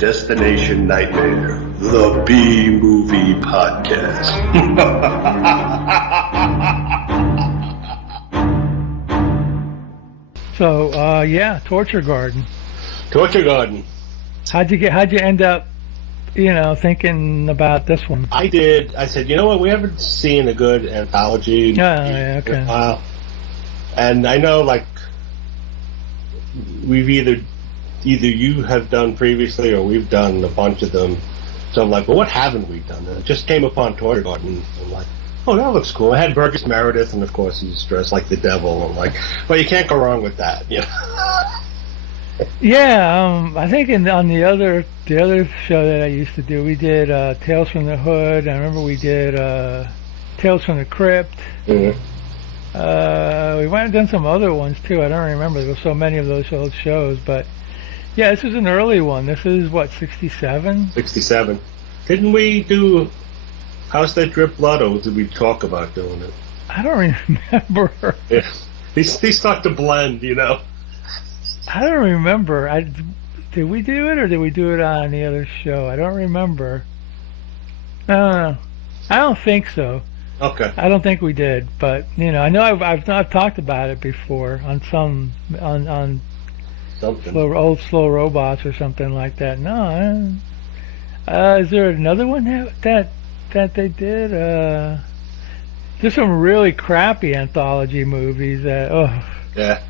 Destination Nightmare, the B-Movie Podcast. So, yeah, Torture Garden. Torture Garden. How'd you end up, thinking about this one? I said, you know what, we haven't seen a good anthology yeah, okay. in a while. And I know, like, we've either you have done previously or we've done a bunch of them. So I'm like, well, what haven't we done? And it just came upon Torture Garden. I'm like, oh, that looks cool. I had Burgess, Meredith, and of course he's dressed like the devil. I'm like, well, you can't go wrong with that, Yeah, I think on the other show that I used to do, we did Tales from the Hood. I remember we did Tales from the Crypt. Mm-hmm. We might have done some other ones too. I don't remember. There were so many of those old shows, but yeah, this is an early one. This is what, 67? 67. Didn't we do House That Dripped Blood, or did we talk about doing it? I don't remember. Yeah. These start to blend, I don't remember. Did we do it, or did we do it on the other show? I don't remember. I don't think so. Okay. I don't think we did, but I know I've talked about it before on on something. Slow Robots or something like that. No, is there another one that they did? There's some really crappy anthology movies that Yeah.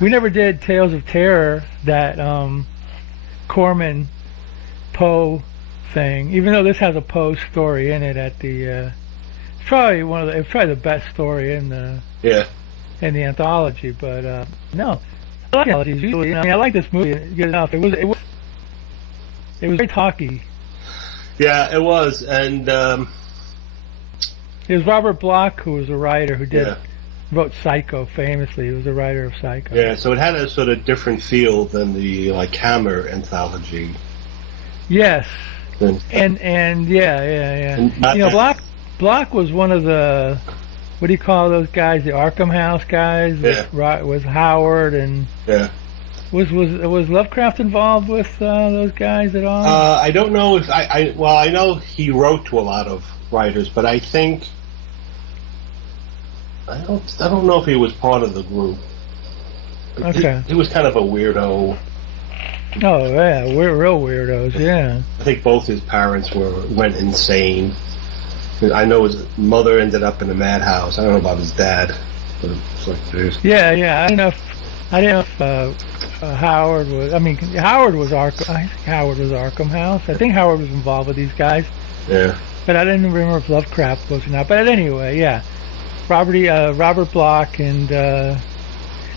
we never did Tales of Terror, that Corman Poe thing, even though this has a Poe story in it at the it's probably the best story in the anthology, but no, I like anthologies usually. I like this movie good enough. It was very talky. Yeah, it was, and it was Robert Bloch who was a writer who wrote Psycho famously. He was a writer of Psycho. Yeah, so it had a sort of different feel than the Hammer anthology. Yes. And yeah. And Bloch was one of the, what do you call those guys? The Arkham House guys. Yeah. With Howard and. Yeah. Was Lovecraft involved with those guys at all? I don't know if I know he wrote to a lot of writers, but I think I don't know if he was part of the group. Okay. He was kind of a weirdo. Oh yeah, we're real weirdos. Yeah. I think both his parents went insane. I know his mother ended up in a madhouse. I don't know about his dad, but it's like this. Yeah. I don't know if Howard was. I mean, Howard was Arkham. I think Howard was Arkham House. I think Howard was involved with these guys. Yeah. But I didn't remember if Lovecraft was or not. But anyway, yeah, Robert Bloch, and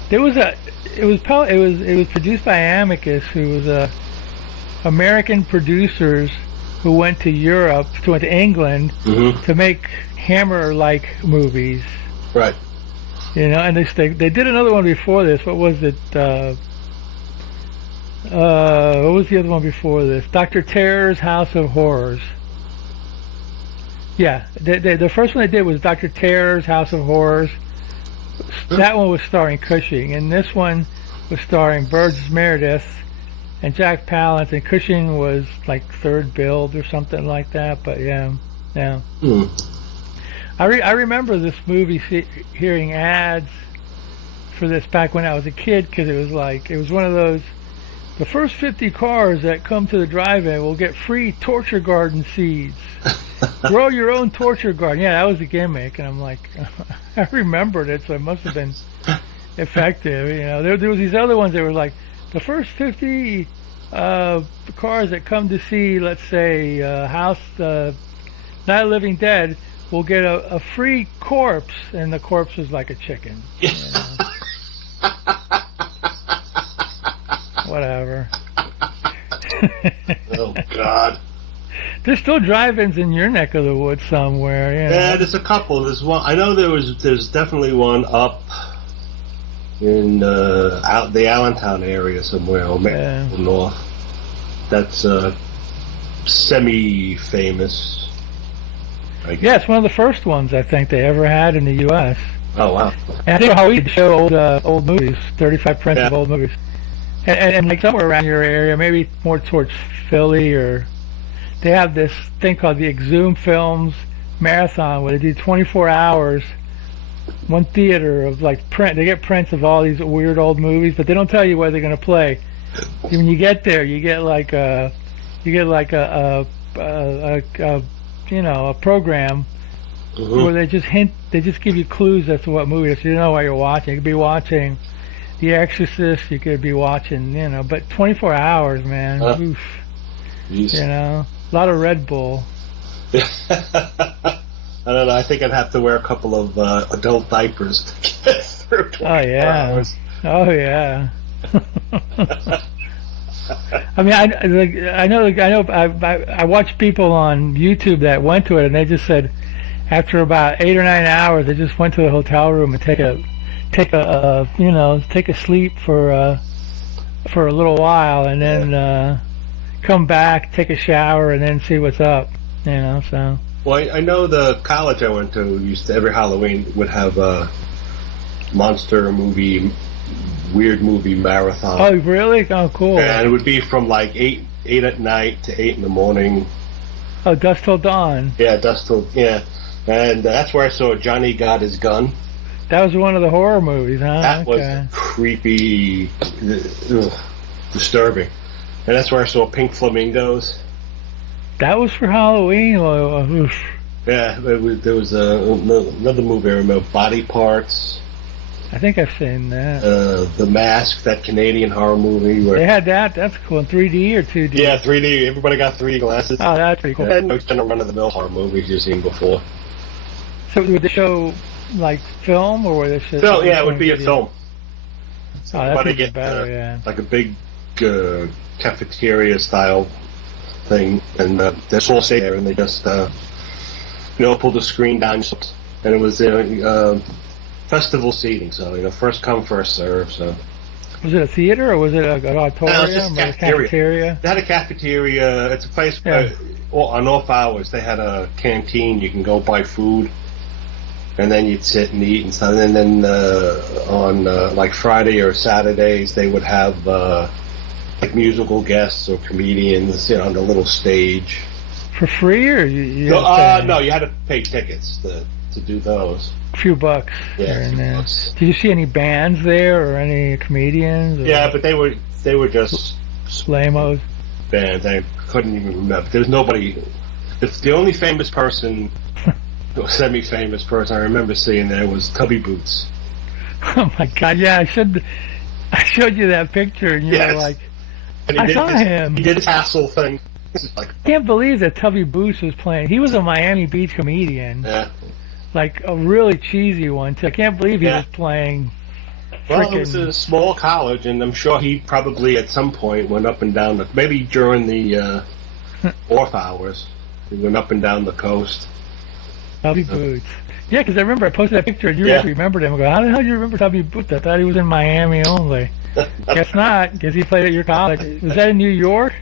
it was produced by Amicus, who was American producers who went to England to make Hammer-like movies. Right. And they did another one before this. What was it? What was the other one before this? Dr. Terror's House of Horrors. Yeah, the first one they did was Dr. Terror's House of Horrors. That one was starring Cushing, and this one was starring Burgess, Meredith, and Jack Palance, and Cushing was like third billed or something like that. But yeah. Mm. I remember this movie, hearing ads for this back when I was a kid, because it was one of those, the first 50 cars that come to the drive-in will get free Torture Garden seeds. Grow your own Torture Garden. Yeah, that was the gimmick, and I'm like, I remembered it, so it must have been effective. There was these other ones that were like, the first 50 cars that come to see, let's say, House Night of the Living Dead, will get a free corpse, and the corpse was like a chicken. Whatever. Oh God. There's still drive-ins in your neck of the woods somewhere. Yeah, there's a couple. There's one. I know there's definitely one up in the Allentown area somewhere, or north. That's semi-famous. Yeah, it's one of the first ones I think they ever had in the U.S. Oh wow! And I think how we show old movies, 35 prints of old movies. and like somewhere around your area, maybe more towards Philly, or they have this thing called the Exhume Films Marathon, where they do 24 hours, one theater of like print. They get prints of all these weird old movies, but they don't tell you where they're going to play. When you get there, you get like a program where they just give you clues as to what movie it is. You know what you're watching. You could be watching The Exorcist. You could be watching, but 24 hours, man. Oof. A lot of Red Bull. I don't know. I think I'd have to wear a couple of adult diapers to get through 24 hours. Oh yeah. I mean, I watched people on YouTube that went to it, and they just said after about 8 or 9 hours, they just went to the hotel room and take a sleep for a little while, and then come back, take a shower, and then see what's up. So. Well, I know the college I went to used to every Halloween would have a monster movie. Weird movie marathon. Oh, really? Oh, cool. And it would be from like 8 at night to 8 in the morning. Oh, dusk till dawn. Yeah, and that's where I saw Johnny Got His Gun. That was one of the horror movies, huh? That was creepy, disturbing. And that's where I saw Pink Flamingos. That was for Halloween. Oof. Yeah, there was another movie I remember, Body Parts. I think I've seen that. The Mask, that Canadian horror movie. Where they had that. That's cool. In 3D or 2D? Yeah, 3D. Everybody got 3D glasses. Oh, that's pretty cool. And it's been a run-of-the-mill horror movies you've seen before. So would they show, like, film, or would they show... No, yeah, it would be a film. So that's even better, yeah. Like a big cafeteria-style thing, and they're all stay there, and they just, pull the screen down, and it was... festival seating, so first come, first serve. So, was it a theater or was it an auditorium or a cafeteria? They had a cafeteria. It's a place where, on off hours, they had a canteen. You can go buy food, and then you'd sit and eat and stuff. And then on like Friday or Saturdays, they would have like musical guests or comedians on the little stage. For free, or you no, you had to pay tickets to do those. Few bucks. Yeah, few bucks. Did you see any bands there or any comedians? Yeah, but they were just lame-os. Bands. I couldn't even remember. There's nobody. It's the only famous person, semi-famous person I remember seeing there was Tubby Boots. Oh my God! Yeah, I showed you that picture, and you were like, I saw him. He did his hassle thing. I can't believe that Tubby Boots was playing. He was a Miami Beach comedian. Yeah. Like a really cheesy one too. I can't believe he was playing. Well, it was a small college, and I'm sure he probably at some point went up and down maybe during the off hours, he went up and down the coast. Tubby Boots. Yeah, because I remember I posted that picture, and you actually remembered him. I go, how the hell do you remember Tubby Boots? I thought he was in Miami only. Guess not, because he played at your college. Was that in New York?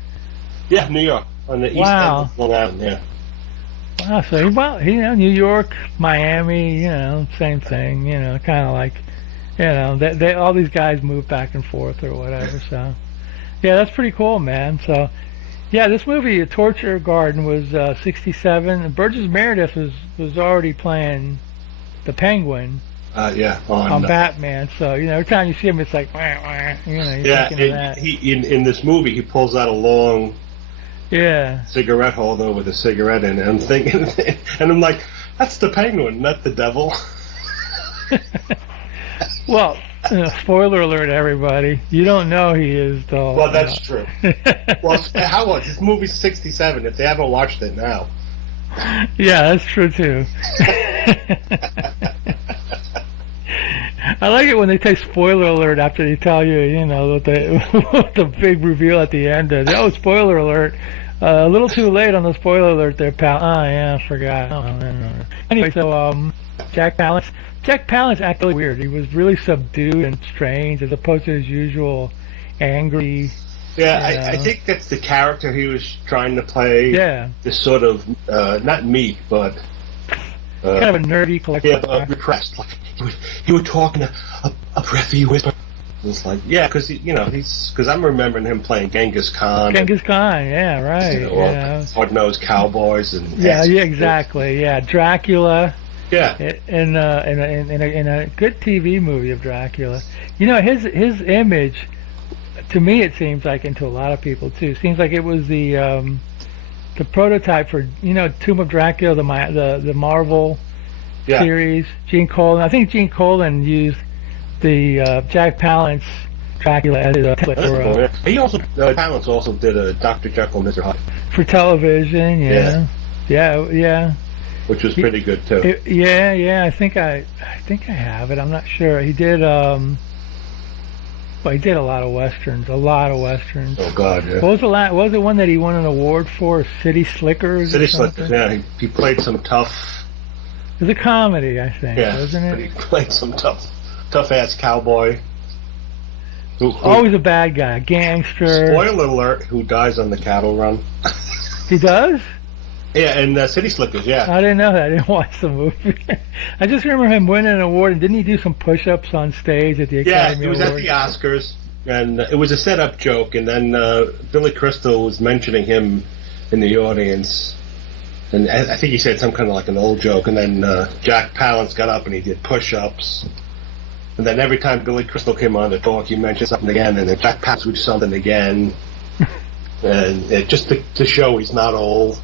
Yeah, New York, on the east end of Long Island. Yeah. Wow, so New York, Miami, same thing, kind of like, they all these guys move back and forth or whatever. So, yeah, that's pretty cool, man. So, yeah, this movie, Torture Garden, was 1967. Burgess Meredith was already playing the Penguin. On Batman. So every time you see him, it's like, you're thinking of that. In this movie, he pulls out a long. Yeah. Cigarette holder with a cigarette in it. I'm thinking, and I'm like, that's the Penguin, not the devil. Well, spoiler alert, everybody. You don't know he is, though. Well, that's true. Well, how was this movie's 1967? If they haven't watched it now. Yeah, that's true too. I like it when they say spoiler alert after they tell you, the big reveal at the end. Oh, spoiler alert. A little too late on the spoiler alert there, pal. Oh, yeah, I forgot. Anyway, so, Jack Palance. Jack Palance acted really weird. He was really subdued and strange as opposed to his usual angry... Yeah, I think that's the character he was trying to play. Yeah. This sort of, not meek, but... kind of a nerdy collector. Yeah, but repressed. Like, he would talk in a breathy whisper. It's like, yeah, because because I'm remembering him playing Genghis Khan. Genghis Khan, yeah, right. Hard-nosed cowboys and yeah, exactly. Yeah, Dracula. Yeah, in a good TV movie of Dracula. His image, to me, it seems like, and to a lot of people too, seems like it was the prototype for Tomb of Dracula, the Marvel series. Gene Colan. I think Gene Colan used the Jack Palance Dracula as a template for. He also Palance also did a Dr. Jekyll, Mr. Hyde for television. Yeah. Which was pretty good too. I think I have it. I'm not sure. He did. He did a lot of westerns. Oh God, yeah. What was the one that he won an award for? City Slickers. City Slickers. Yeah, he played some tough. It was a comedy, I think. Yeah, wasn't it? But he played some tough ass cowboy. Who, always a bad guy, gangster. Spoiler alert: who dies on the cattle run? He does. Yeah, and City Slickers, yeah. I didn't know that. I didn't watch the movie. I just remember him winning an award, and didn't he do some push-ups on stage at the Academy Awards? Yeah, it was at the Oscars, and it was a set-up joke, and then Billy Crystal was mentioning him in the audience, and I think he said some kind of like an old joke, and then Jack Palance got up and he did push-ups, and then every time Billy Crystal came on to talk, he mentioned something again, and then Jack Palance would do something again, and just to show he's not old.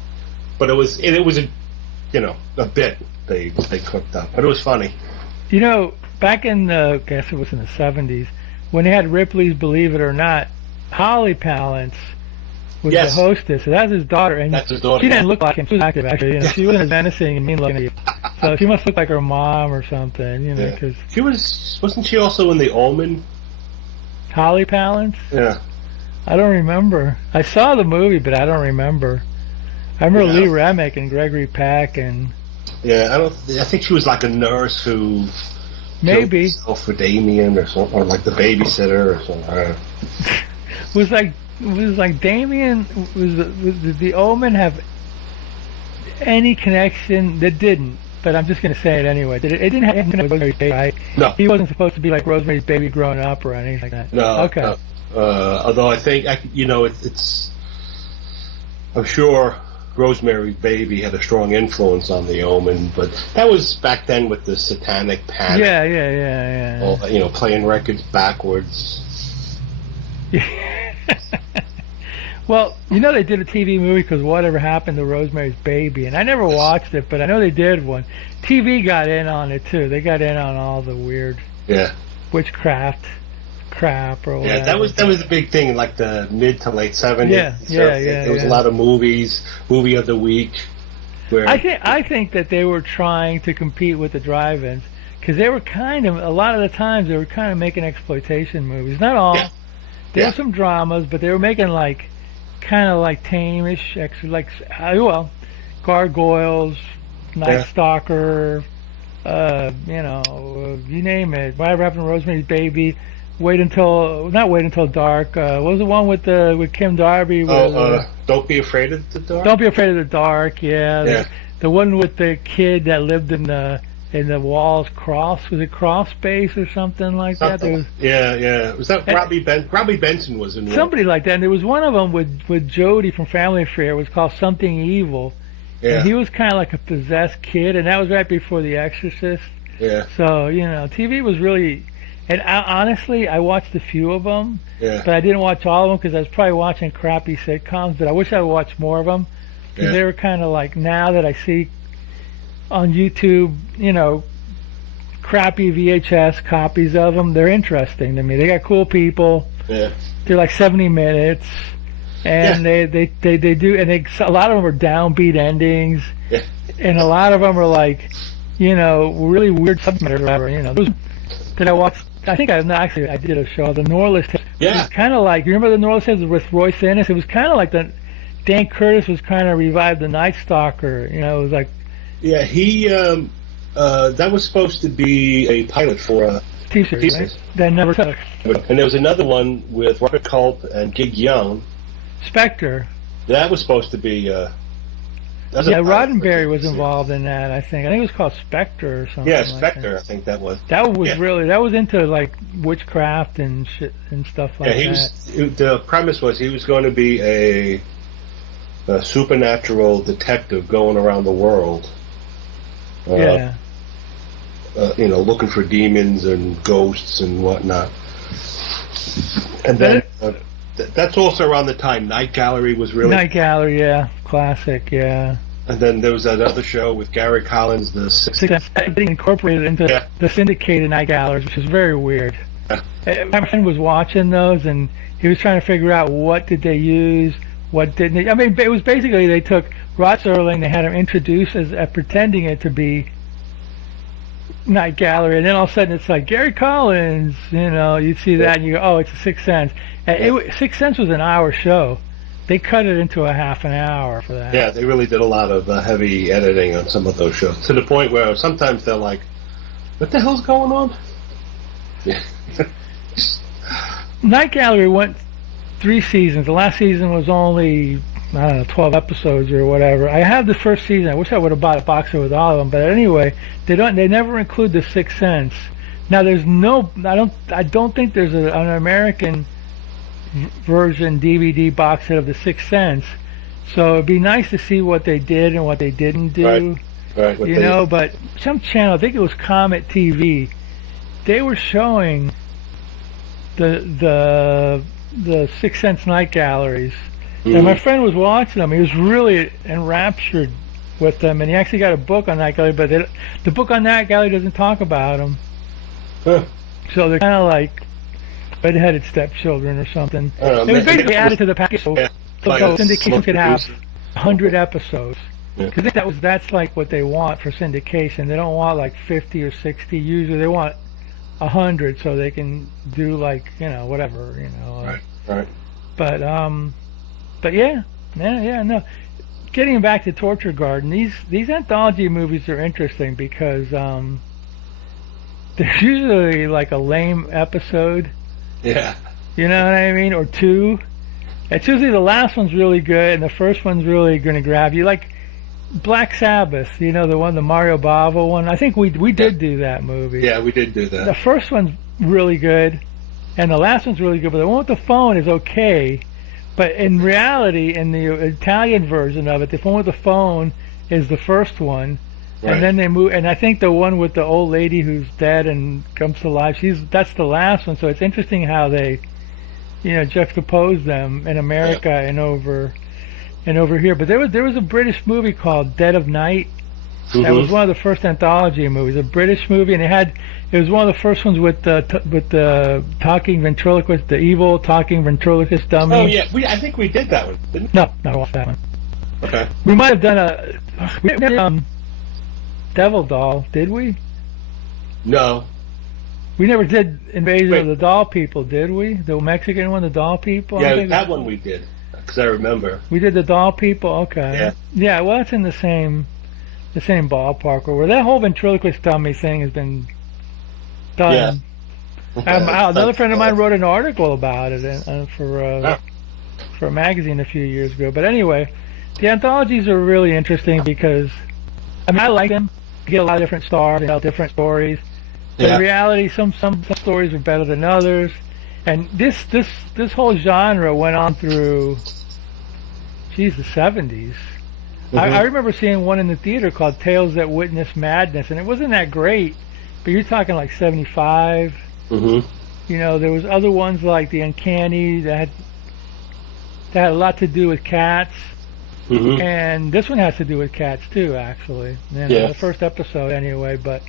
But it was a bit they cooked up, but it was funny. Back in I guess it was in the 70s, when they had Ripley's Believe It or Not, Holly Palance was the hostess. So that's his daughter, and that's his daughter. She didn't look like him. She was active, actually. She wasn't as menacing and mean looking. So she must look like her mom or something. Because wasn't she also in The Omen? Holly Palance? Yeah. I don't remember. I saw the movie, but I don't remember. I remember Lee Remick and Gregory Peck and. Yeah, I think she was like a nurse who. Maybe. Killed herself for Damien or something, or like the babysitter or something. Was like Damien? Did The Omen have any connection? That didn't. But I'm just going to say it anyway. It didn't have anything to do with Rosemary's Baby, right? No. He wasn't supposed to be like Rosemary's Baby growing up or anything like that. No. Okay. No. Although I think it's. I'm sure Rosemary's Baby had a strong influence on The Omen, but that was back then with the satanic panic. Yeah. All, playing records backwards. Well, they did a TV movie because Whatever Happened to Rosemary's Baby, and I never watched it, but I know they did one. TV got in on it too. They got in on all the weird witchcraft crap or whatever. Yeah, that was the big thing in like the mid to late 70s. Yeah. There was a lot of movies, movie of the week. Where I think that they were trying to compete with the drive-ins because they were a lot of the times they were kind of making exploitation movies. Not all. Yeah. There were some dramas, but they were making kind of like tame-ish, Gargoyles, Night Stalker, you name it. Whatever Happened to Rosemary's Baby. Not Wait Until Dark. What was the one with Kim Darby? Don't Be Afraid of the Dark. Don't Be Afraid of the Dark. Yeah. The one with the kid that lived in the walls. Was it Cross Space or something like that? Was that Robbie Benson? Robbie Benson was in one. Somebody like that. And there was one of them with Jodie from Family Affair. It was called Something Evil. Yeah. And he was kind of like a possessed kid, and that was right before The Exorcist. Yeah. So TV was really. And honestly, I watched a few of them, but I didn't watch all of them because I was probably watching crappy sitcoms. But I wish I would watch more of them because they were kind of like, now that I see on YouTube, crappy VHS copies of them, they're interesting to me. They got cool people. Yeah. They're like 70 minutes, and they do, and a lot of them are downbeat endings, and a lot of them are like, really weird subject matter. Those that I watched. I think I did a show, the Norless Tales. Yeah. It was kind of like, you remember the Norless Tales with Roy Sinnis? It was kind of like Dan Curtis was kind of revived the Night Stalker. It was like. Yeah, he. That was supposed to be a pilot for a TV series. Right? That never took. And there was another one with Robert Culp and Gig Young. Spectre. That was supposed to be. Roddenberry was involved in that. I think it was called Spectre or something. Yeah, like Spectre. that. I think that was. That was that was into like witchcraft and shit and stuff like that. The premise was he was going to be a supernatural detective going around the world. Looking for demons and ghosts and whatnot. And then that's also around the time Night Gallery was really... Night Gallery, yeah. Classic, yeah. And then there was that other show with Gary Collins, the Sixth Sense. Being incorporated into the syndicated Night Galleries, which is very weird. My friend was watching those, and he was trying to figure out what did they use, what didn't they... I mean, it was basically they took Rod Serling, they had him introduced as pretending it to be Night Gallery, and then all of a sudden it's like Gary Collins, you'd see that and you go, oh, it's a Sixth Sense. And Sixth Sense was an hour show. They cut it into a half an hour for that. Yeah, they really did a lot of heavy editing on some of those shows, to the point where sometimes they're like, what the hell's going on? Yeah. Night Gallery went 3 seasons. The last season was only, 12 episodes or whatever. I have the first season. I wish I would have bought a box set with all of them. But anyway, they never include the Sixth Sense. Now there's I don't think there's an American version DVD box set of the Sixth Sense. So it'd be nice to see what they did and what they didn't do. Right. But some channel, I think it was Comet TV, they were showing the Sixth Sense Night Galleries. And my friend was watching them. He was really enraptured with them, and he actually got a book on Night Gallery, but the book on Night Gallery doesn't talk about them. Huh. So they're kind of like red-headed stepchildren or something. It was basically added to the package so syndication could have 100 episodes. Because that's like what they want for syndication. They don't want like 50 or 60. Usually they want 100 so they can do like, whatever, Right. But no. Getting back to Torture Garden, these anthology movies are interesting because there's usually like a lame episode. Yeah. You know what I mean? Or 2. It's usually the last one's really good and the first one's really going to grab you. Like Black Sabbath, the Mario Bava one. I think we did do that movie. Yeah, we did do that. The first one's really good and the last one's really good, but the one with the phone is okay. But in reality, in the Italian version of it, the one with the phone is the first one, right. And then they move. And I think the one with the old lady who's dead and comes to life, that's the last one. So it's interesting how they, juxtapose them in America and over here. But there was a British movie called Dead of Night. Mm-hmm. That was one of the first anthology movies, a British movie, and it was one of the first ones with the talking ventriloquist, the evil talking ventriloquist dummy. Oh yeah, I think we did that one, didn't we? No, not watched that one. Okay. We might have done Devil Doll, did we? No. We never did Invasion of the Doll People, did we? The Mexican one, the Doll People? Yeah, that one we did, because I remember. We did the Doll People, okay. Yeah. Yeah, well, it's in the same ballpark, where that whole ventriloquist dummy thing has been done. Yeah. Another friend of mine wrote an article about it for a magazine a few years ago. But anyway, the anthologies are really interesting because, I like them. You get a lot of different stars, they tell different stories. But in reality, some stories are better than others. And this whole genre went on through, the 70s. Mm-hmm. I remember seeing one in the theater called Tales That Witness Madness, and it wasn't that great, but you're talking like 75. Mm-hmm. There was other ones like The Uncanny that had a lot to do with cats. Mm-hmm. And this one has to do with cats too, actually. The first episode anyway, but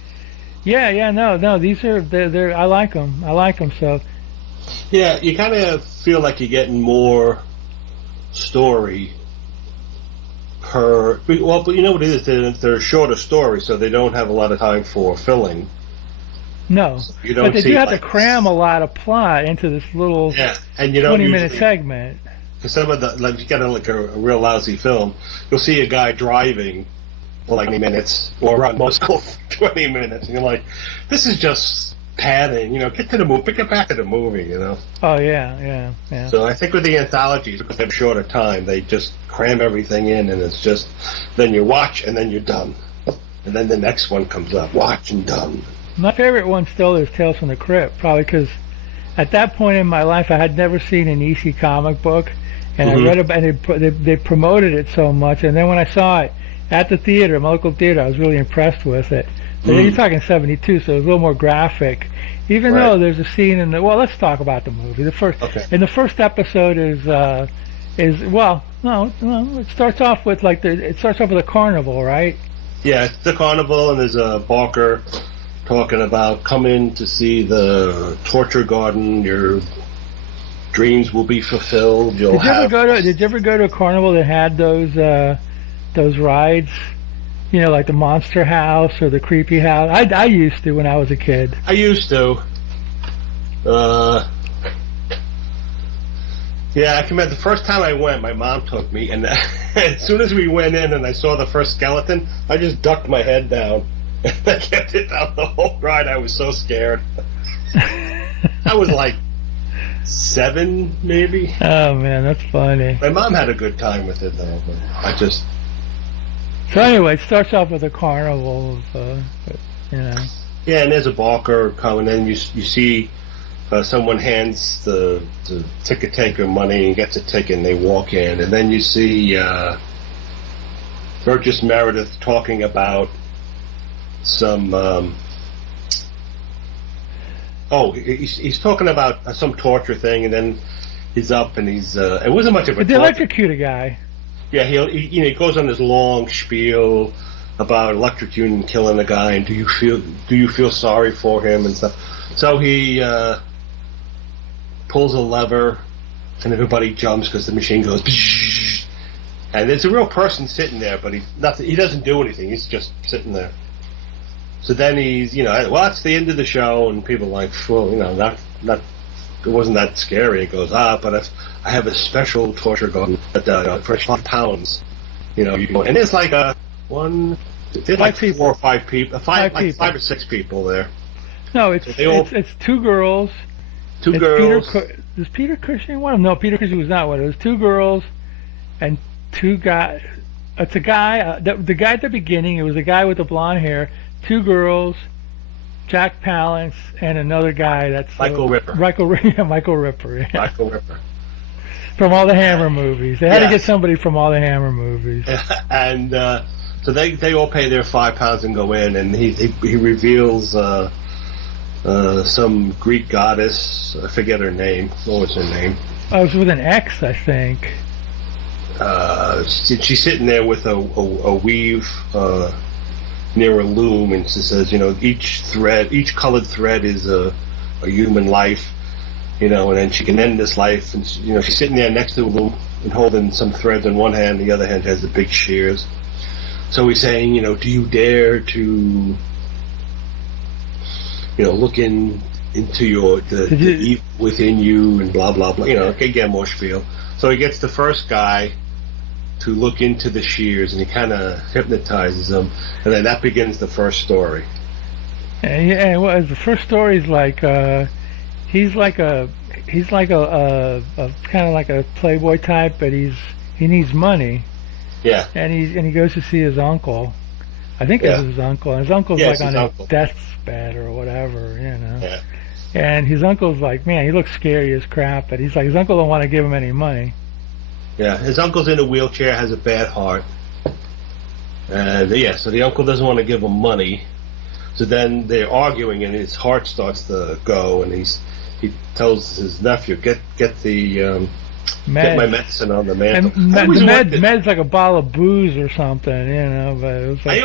no, these are they're I like them so. Yeah, you kind of feel like you're getting more story but you know what it is? They're shorter stories, so they don't have a lot of time for filling. No, so but they do have to cram a lot of plot into this little 20-minute segment. For some of the, you got a real lousy film, you'll see a guy driving for like 20 minutes, or run most for 20 minutes, and you're like, this is just padding, get to the movie, get back to the movie, Oh yeah. So I think with the anthologies, because they have shorter time, they just cram everything in, and it's just, then you watch, and then you're done. And then the next one comes up, watch and done. My favorite one still is Tales from the Crypt, probably because at that point in my life I had never seen an EC comic book, and I read about it, they promoted it so much, and then when I saw it at the theater, my local theater, I was really impressed with it. But you're talking 72, so it was a little more graphic. Even though there's a scene in the, well, let's talk about the movie. In the first episode it starts off with a carnival, right? Yeah, it's the carnival, and there's a Barker talking about come in to see the torture garden. Your dreams will be fulfilled. Did you ever go to a carnival that had those rides? Like the Monster House or the Creepy House. I used to when I was a kid. I used to. Yeah, I can remember the first time I went, my mom took me, and as soon as we went in and I saw the first skeleton, I just ducked my head down. And I kept it down the whole ride. I was so scared. I was like 7, maybe. Oh, man, that's funny. My mom had a good time with it, though. But I just... So anyway, it starts off with a carnival, Yeah, and there's a Barker coming in. You see someone hands the ticket taker money and gets a ticket, and they walk in. And then you see Burgess Meredith talking about some... he's talking about some torture thing, and then he's up, and he's... it wasn't much of a... But they electrocute a guy. Yeah, he goes on this long spiel about electrocuting, killing a guy, and do you feel sorry for him and stuff. So he pulls a lever, and everybody jumps because the machine goes, and there's a real person sitting there, but he doesn't do anything. He's just sitting there. So then he's, well, it's the end of the show, and people are like, well, it wasn't that scary. It goes, but I have a special torture gun for 5 pounds. And it's like there's like 4 or 5 people, 5 or 6 people there. No, it's 2 girls. 2 girls. Is Peter Cushing one of them? No, Peter Cushing was not one. It was 2 girls and 2 guys. It's a guy. The guy at the beginning. It was a guy with the blonde hair. 2 girls. Jack Palance and another guy that's Michael Ripper. Michael Ripper. Yeah. Michael Ripper. From all the Hammer movies. They had to get somebody from all the Hammer movies. And so they all pay their 5 pounds and go in, and he reveals some Greek goddess. I forget her name. What was her name? Oh, it was with an X, I think. She's sitting there with a weave near a loom, and she says, each colored thread is a human life, and then she can end this life, and she's sitting there next to a loom and holding some threads in one hand, the other hand has the big shears. So he's saying, do you dare to, look into the evil within you, and blah blah blah, again more spiel. So he gets the first guy to look into the shears, and he kind of hypnotizes them, and then that begins the first story. Yeah, well, the first story is like he's like a kind of like a playboy type, but he needs money. Yeah. And he goes to see his uncle. I think it's his uncle, and his uncle's like on his deathbed or whatever, Yeah. And his uncle's like, man, he looks scary as crap, but he's like, his uncle don't want to give him any money. Yeah, his uncle's in a wheelchair, has a bad heart. And so the uncle doesn't want to give him money. So then they're arguing, and his heart starts to go, and he tells his nephew, get my medicine on the mantle. And med's like a bottle of booze or something, but it was like...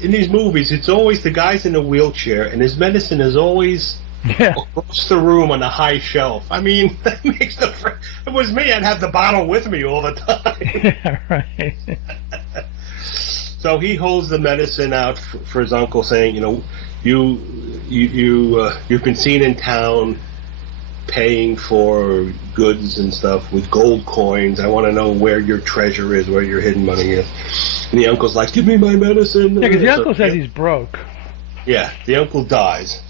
in these movies, it's always the guy's in a wheelchair, and his medicine is always... across the room on a high shelf. I mean, that makes if it was me, I'd have the bottle with me all the time. Yeah, right. So he holds the medicine out for his uncle, saying, you've been seen in town paying for goods and stuff with gold coins. I want to know where your treasure is, where your hidden money is. And the uncle's like, give me my medicine. Yeah, because the uncle says he's broke. Yeah, the uncle dies.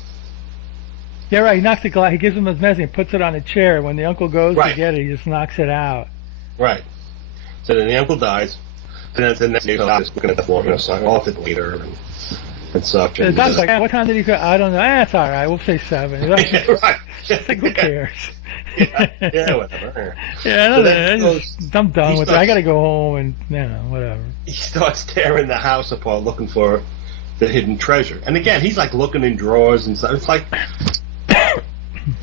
Yeah, right. He knocks the glass. He gives him his medicine. He puts it on a chair. When the uncle goes Right. to get it, he just knocks it out. Right. So then the uncle dies. And then the next day, he's looking at the floor, sign off it later and such. The And, doctor's like, what time did he go? I don't know. That's all right. We'll say 7. right. It's like, who cares? Yeah, whatever. Yeah, So no, then I'm done with it. starts- I got to go home and, whatever. He starts tearing the house apart looking for the hidden treasure. And again, he's like looking in drawers and stuff. It's like,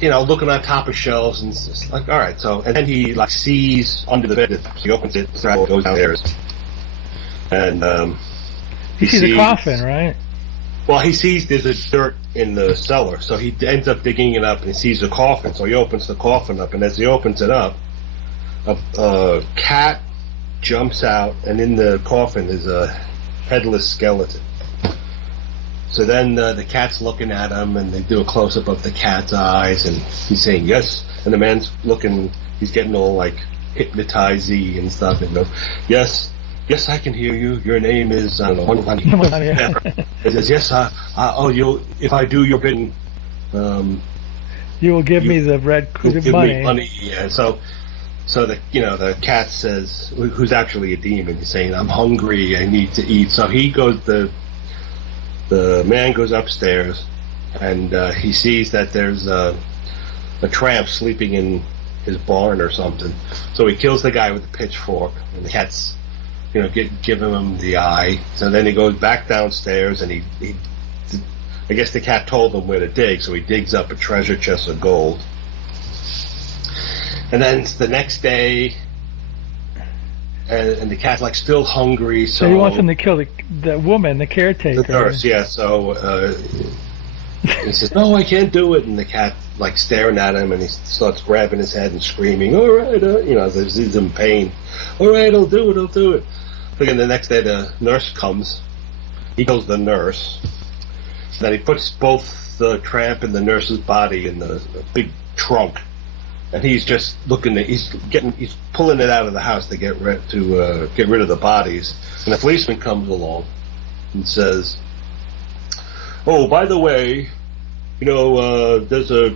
looking on top of shelves and it's just like, all right. So, and then he like sees under the bed. So he opens it, goes downstairs, and He sees a coffin, right? well, he sees there's a dirt in the cellar, so he ends up digging it up and he sees a coffin. So he opens the coffin up, and as he opens it up, a cat jumps out, and in the coffin is a headless skeleton. So then the cat's looking at him, and they do a close-up of the cat's eyes, and he's saying yes, and the man's looking, he's getting all like hypnotized-y and stuff, and goes, yes, I can hear you. Your name is, I don't know, Yeah. He says, yes, if I do your bidding, You will give me the red you'll give money. me money. Yeah, so the cat says, who's actually a demon, he's saying, I'm hungry, I need to eat. So he goes, the man goes upstairs, and he sees that there's a tramp sleeping in his barn or something. So he kills the guy with the pitchfork, and the cat's giving him the eye. So then he goes back downstairs, and he I guess the cat told him where to dig, so he digs up a treasure chest of gold. And then it's the next day, and the cat's like still hungry, so he wants him to kill the woman, the caretaker. the nurse, yeah. So he says, "No, I can't do it." And the cat like staring at him, and he starts grabbing his head and screaming, "All right," he's in pain. "All right, I'll do it." Again, the next day, the nurse comes. He kills the nurse. Then he puts both the tramp and the nurse's body in the big trunk, and he's just he's pulling it out of the house to get rid of the bodies. And the policeman comes along and says, "Oh, by the way, there's a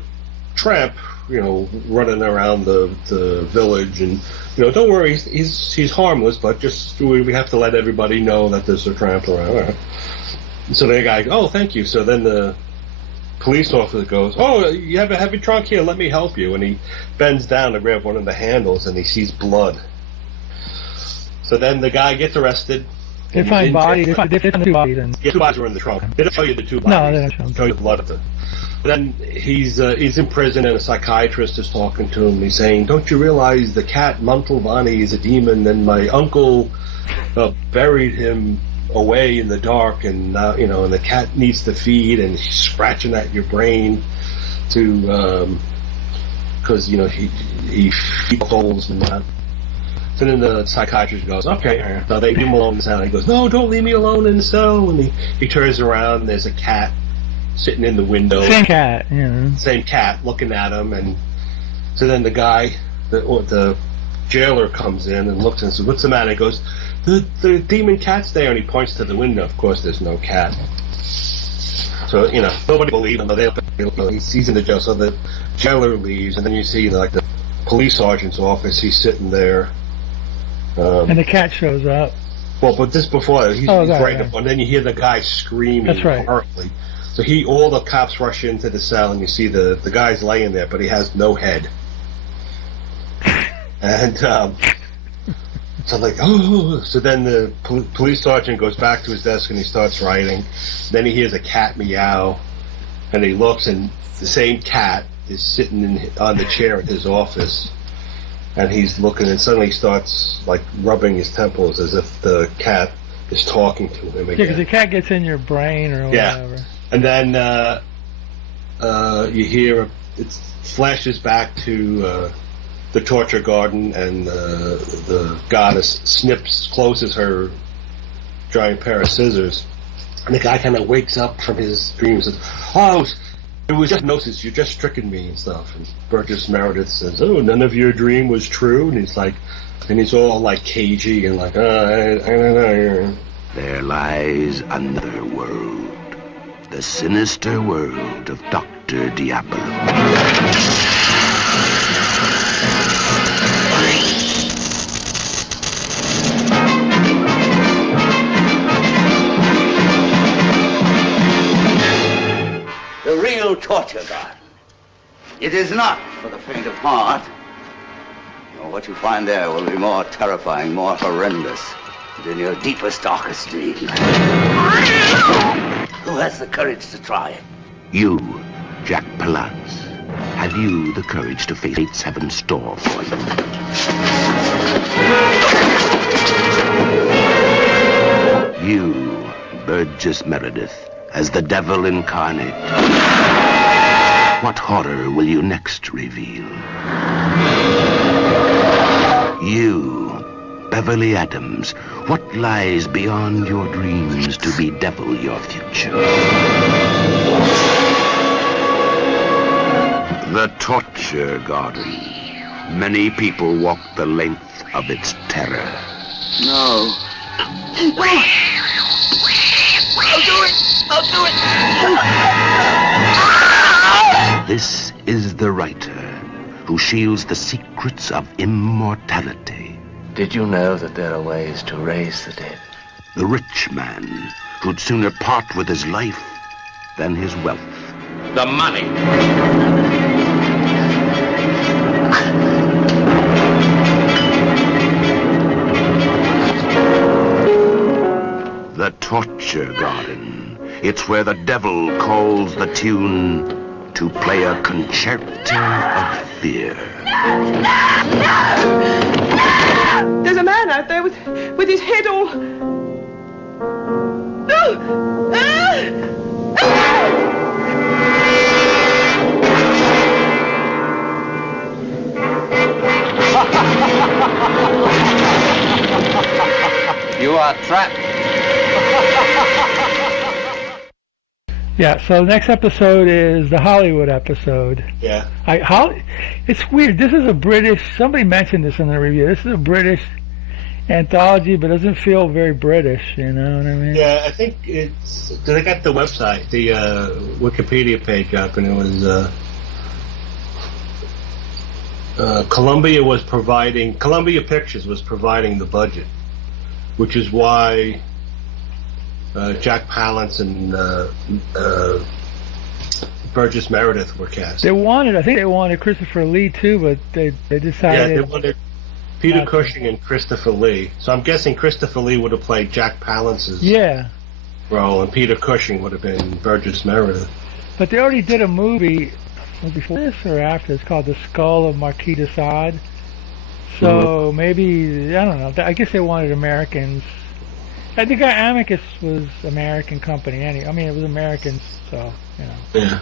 tramp, running around the village, and don't worry, he's harmless, but just we have to let everybody know that there's a tramp around." All right. So the guy, "Oh, thank you." So then the police officer goes, "Oh, you have a heavy trunk here, let me help you." And he bends down to grab one of the handles, and he sees blood. So then the guy gets arrested. They find bodies. They find 2 bodies. Yeah, 2 bodies are in the trunk. They don't show you the 2 bodies. No, they don't show them. Show you the blood of them. Then he's in prison, and a psychiatrist is talking to him. He's saying, "Don't you realize the cat Mantovani is a demon, and my uncle buried him away in the dark, and and the cat needs to feed, and he's scratching at your brain to because he feeds holes and that." So then the psychiatrist goes, "Okay." So they leave him alone in the cell. He goes, "No, don't leave me alone in the cell." And he turns around, and there's a cat sitting in the window. Same cat, Same cat looking at him. And so then the guy, the jailer, comes in and looks and says, "What's the matter?" He goes, the demon cat's there, and he points to the window. Of course, there's no cat. So, nobody believes him, but he's in the jail. So the jailer leaves, and then you see like the police sergeant's office. He's sitting there. and the cat shows up. Well, but this before, he's right up, and then you hear the guy screaming. That's right. Horribly. So all the cops rush into the cell, and you see the guy's laying there, but he has no head. And so like, oh. So then the police sergeant goes back to his desk, and he starts writing. Then he hears a cat meow, and he looks, and the same cat is sitting on the chair in his office. And he's looking, and suddenly he starts like rubbing his temples as if the cat is talking to him again. Yeah, because the cat gets in your brain or whatever. Yeah. And then you hear it flashes back to the torture garden, and the goddess closes her giant pair of scissors, and the guy kind of wakes up from his dream and says, "Oh, it was just hypnosis, you just stricken me," and stuff. And Burgess Meredith says, "Oh, none of your dream was true," and he's all like cagey and like, I don't know. There lies another world, The sinister world of Dr. Diablo. The real torture garden. It is not for the faint of heart. No, what you find there will be more terrifying, more horrendous than your deepest, darkest dreams. Who has the courage to try it? You, Jack Palance. Have you the courage to face fate's heaven store for you? You, Burgess Meredith, as the devil incarnate. What horror will you next reveal? You, Beverly Adams, what lies beyond your dreams to bedevil your future? The torture garden. Many people walk the length of its terror. No. I'll do it! I'll do it! This is the writer who shields the secrets of immortality. Did you know that there are ways to raise the dead? The rich man who'd sooner part with his life than his wealth. The money. The torture garden. It's where the devil calls the tune to play a concerto of fear. There's a man out there with his head all... You are trapped. Yeah, so the next episode is the Hollywood episode. Yeah. It's weird. This is a British, somebody mentioned this in the review. This is a British anthology, but doesn't feel very British, you know what I mean? Yeah, I think it's... They got the website, the Wikipedia page up, and it was... Columbia Pictures was providing the budget, which is why Jack Palance and Burgess Meredith were cast. I think they wanted Christopher Lee too, but they decided... Yeah, they wanted Peter Cushing and Christopher Lee. So I'm guessing Christopher Lee would have played Jack Palance's role, and Peter Cushing would have been Burgess Meredith. But they already did a movie before this or after. It's called The Skull of Marquis de Sade. So maybe, I don't know. I guess they wanted Americans. I think Amicus was American company. I mean, it was Americans, so, you know. Yeah.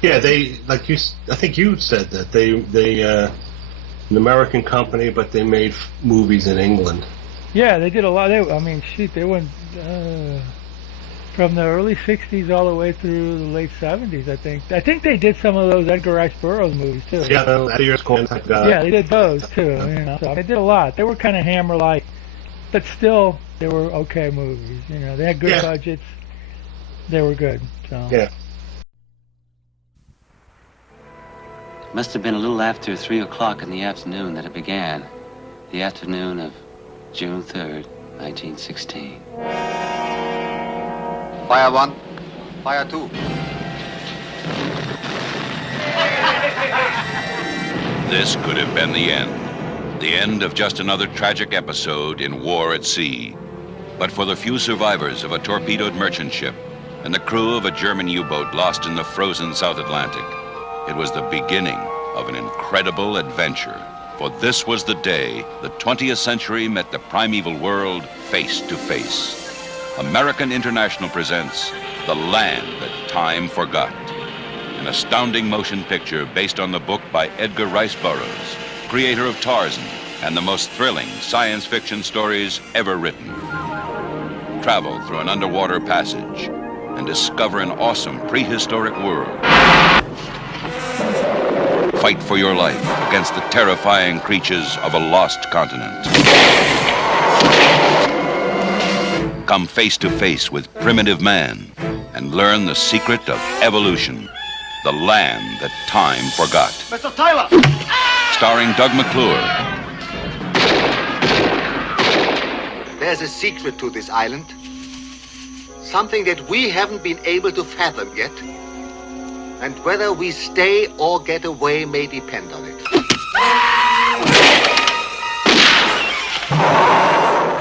Yeah, they, like you, I think you said that. They an American company, but they made movies in England. Yeah, they did a lot. They went from the early 60s all the way through the late 70s, I think. I think they did some of those Edgar Rice Burroughs movies, too. Yeah, yeah, they did those, too. You know, so they did a lot. They were kind of Hammer-like, but still, they were okay movies. You know, they had good budgets. They were good. So. Yeah. Must have been a little after 3 o'clock in the afternoon that it began. The afternoon of June 3rd, 1916. Fire 1, fire 2. This could have been the end. The end of just another tragic episode in war at sea. But for the few survivors of a torpedoed merchant ship and the crew of a German U-boat lost in the frozen South Atlantic, it was the beginning of an incredible adventure. For this was the day the 20th century met the primeval world face to face. American International presents The Land That Time Forgot, an astounding motion picture based on the book by Edgar Rice Burroughs, creator of Tarzan and the most thrilling science fiction stories ever written. Travel through an underwater passage and discover an awesome prehistoric world. Fight for your life against the terrifying creatures of a lost continent. Come face to face with primitive man and learn the secret of evolution, the land that time forgot. Mr. Tyler! Starring Doug McClure. There's a secret to this island. Something that we haven't been able to fathom yet. And whether we stay or get away may depend on it.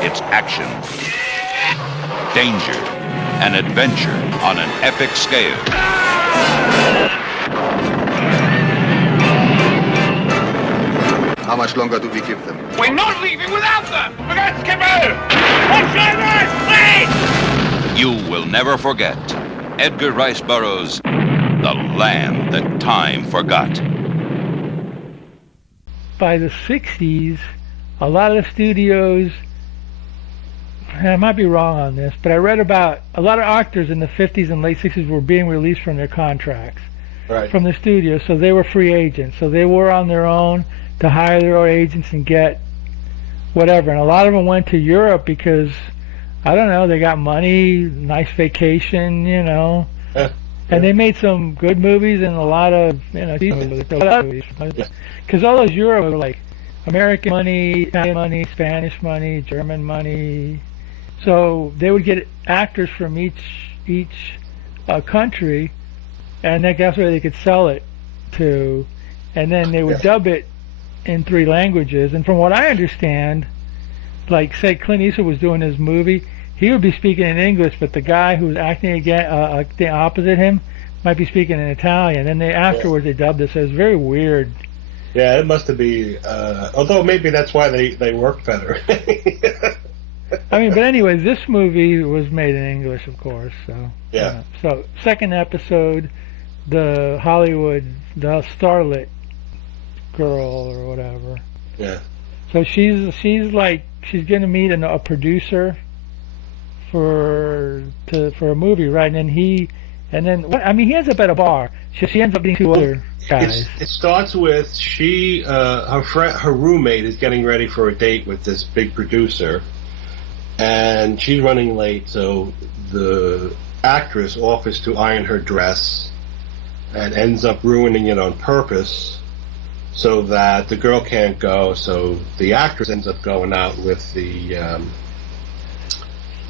It's action, danger, and adventure on an epic scale. How much longer do we give them? We're not leaving without them! Forget Skipper! What's your name, please? You will never forget Edgar Rice Burroughs' The Land That Time Forgot. By the 60s, a lot of studios, and I might be wrong on this, but I read about a lot of actors in the 50s and late 60s were being released from their contracts from the studio, so they were free agents. So they were on their own to hire their own agents and get whatever. And a lot of them went to Europe because, I don't know, they got money, nice vacation, you know. And they made some good movies and a lot of, you know, movies. Because all those Euros were like American money, Italian money, Spanish money, German money. So they would get actors from each country, and that's where they could sell it to, and then they would dub it in 3 languages. And from what I understand, like say Clint Eastwood was doing his movie, he would be speaking in English, but the guy who was acting opposite him might be speaking in Italian. And then afterwards they dubbed it, so it's very weird. Yeah, it must have been. Although maybe that's why they work better. I mean, but anyway, this movie was made in English, of course. So yeah. So second episode, the starlet girl or whatever. Yeah. So she's going to meet a producer for a movie, right? And he ends up at a bar. She ends up being 2 other guys. It starts with her roommate is getting ready for a date with this big producer, and she's running late. So the actress offers to iron her dress, and ends up ruining it on purpose, so that the girl can't go. So the actress ends up going out with the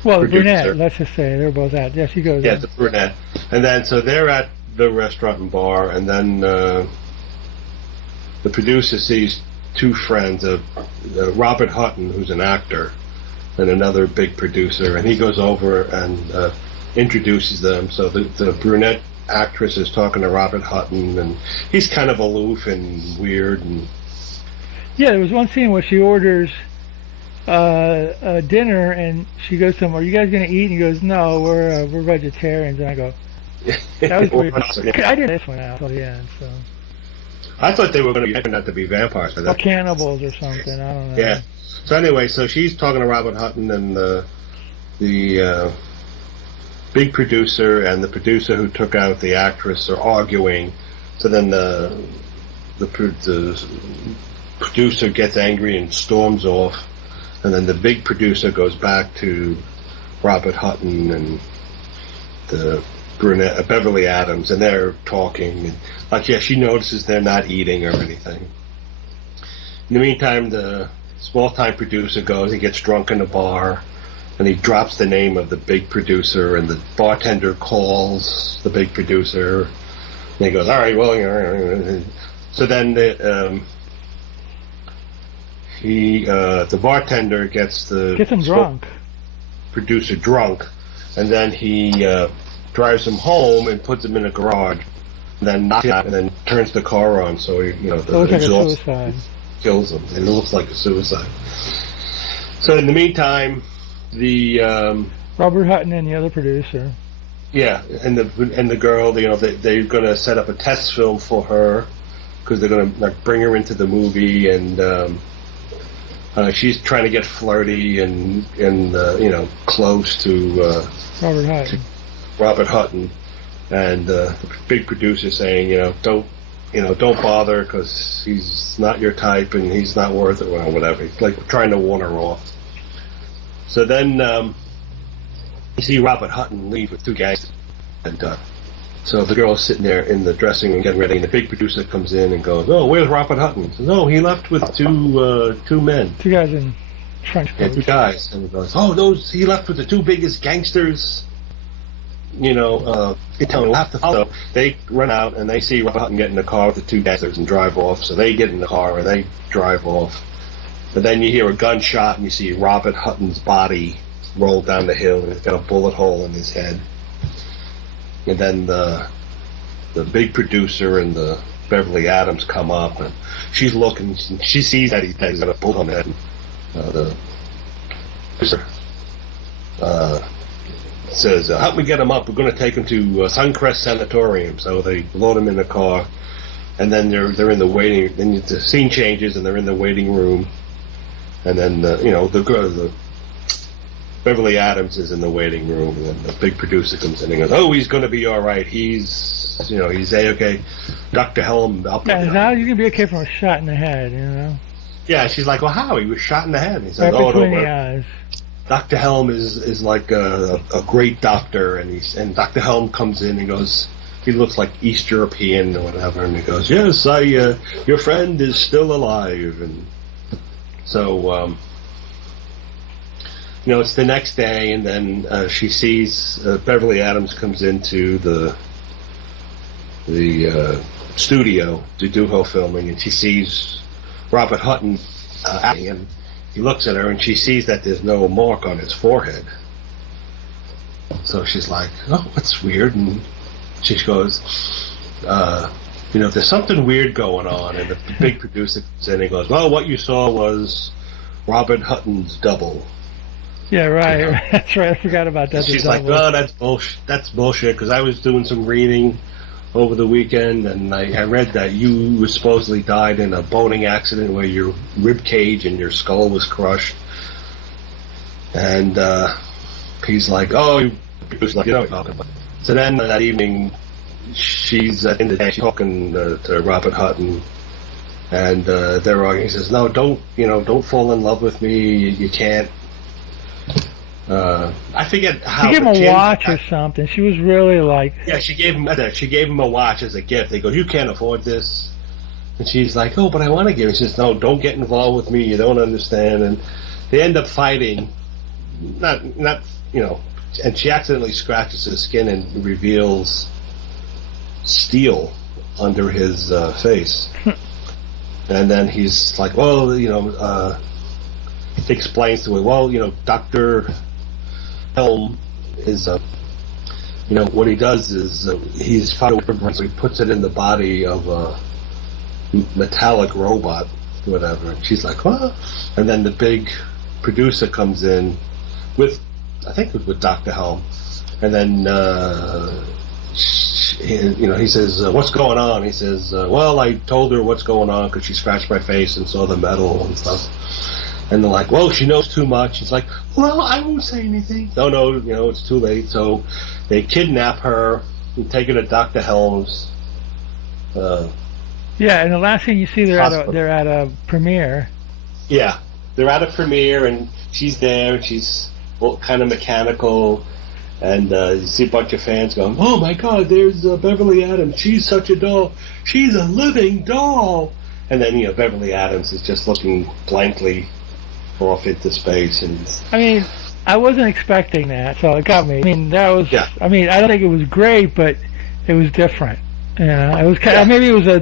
the producer. brunette. Let's just say they're both out. Yeah, she goes. Yeah, out. the brunette, and then so they're at the restaurant and bar, and then the producer sees 2 friends, Robert Hutton, who's an actor, and another big producer, and he goes over and introduces them. So the brunette actress is talking to Robert Hutton, and he's kind of aloof and weird. And yeah, there was one scene where she orders a dinner, and she goes to him, "Are you guys going to eat?" And he goes, "No, we're vegetarians." And I go, that was weird. I didn't this one out till the end. So I thought they were going to turn out to be vampires. Or cannibals or something. I don't know. Yeah. So anyway, so she's talking to Robert Hutton, and the big producer and the producer who took out the actress are arguing. So then the producer gets angry and storms off, and then the big producer goes back to Robert Hutton and the brunette, Beverly Adams, and they're talking. And, she notices they're not eating or anything. In the meantime, the small-time producer goes, he gets drunk in a bar, and he drops the name of the big producer, and the bartender calls the big producer, and he goes, "All right, well," so then the bartender gets him drunk, producer drunk, and then he drives him home and puts him in a garage, and then knocks him out, and then turns the car on, so the exhaust kills him. It looks like a suicide. So in the meantime, the Robert Hutton and the other producer. Yeah, and the girl, they're going to set up a test film for her because they're going to bring her into the movie, and she's trying to get flirty and close to Robert Hutton, and the big producer saying, don't bother because he's not your type and he's not worth it, or whatever. He's like trying to warn her off. So then you see Robert Hutton leave with 2 guys, And so the girl's sitting there in the dressing room getting ready, and the big producer comes in and goes, "Oh, where's Robert Hutton?" He says, "Oh, he left with two men." Two guys in trench coats. Yeah, two guys. And he goes, "Oh, he left with the two biggest gangsters, in town. We'll have to follow." So they run out, and they see Robert Hutton get in the car with the two gangsters and drive off. So they get in the car, and they drive off. But then you hear a gunshot, and you see Robert Hutton's body roll down the hill, and he's got a bullet hole in his head. And then the big producer and the Beverly Adams come up, and she's looking. She sees that he's got a bullet on his head. The producer says, "Help me get him up. We're going to take him to Suncrest Sanatorium." So they load him in the car, and then they're in the waiting. Then the scene changes, and they're in the waiting room. And then the Beverly Adams is in the waiting room, and then the big producer comes in and goes, "Oh, he's going to be all right. He's A-okay. Dr. Helm." Now you can be okay from a shot in the head, Yeah, she's like, "Well, how? He was shot in the head." And he says, right "Oh, between no, the eyes. Dr. Helm is like a great doctor," and Dr. Helm comes in and goes, he looks like East European or whatever, and he goes, "Yes, your friend is still alive." And so, it's the next day, and then she sees Beverly Adams comes into the studio to do her filming, and she sees Robert Hutton acting, and he looks at her, and she sees that there's no mark on his forehead. So she's like, "Oh, that's weird," and she goes, "There's something weird going on." And the big producer comes in and goes, "Well, what you saw was Robert Hutton's double." Yeah, right. That's right. I forgot about that. She's like, "Oh, that's bullshit. That's bullshit." Because I was doing some reading over the weekend, and I read that you supposedly died in a boating accident where your rib cage and your skull was crushed. And he's like, "Oh," he was like, talking about. So then that evening, she's at the end of the day, she's talking to Robert Hutton, and they're arguing. He says, "No, don't fall in love with me. You can't." I forget how. She gave him a watch or something. She was really like. Yeah, she gave him a watch as a gift. They go, "You can't afford this," and she's like, "Oh, but I want to give it." She says, "No, don't get involved with me. You don't understand." And they end up fighting. Not. And she accidentally scratches his skin and reveals steel under his face. And then he's like, "Well, he explains to her, well, Dr. Helm is, what he does is he's found so he puts it in the body of a metallic robot, whatever." And she's like, "What?" And then the big producer comes in with, I think it was with Dr. Helm, and then he says, "What's going on?" He says, "Well, I told her what's going on because she scratched my face and saw the metal and stuff." And they're like, "Well, she knows too much." He's like, "Well, I won't say anything." No, it's too late. So they kidnap her and take her to Dr. Helm's. Yeah, and the last thing you see, they're at a premiere. Yeah, they're at a premiere, and she's there, and she's kind of mechanical, and you see a bunch of fans going, "Oh my God, there's Beverly Adams. She's such a doll. She's a living doll." And then Beverly Adams is just looking blankly off into space, and I wasn't expecting that, so it got me. That was. Yeah. I don't think it was great, but it was different. It was kind of, maybe it was a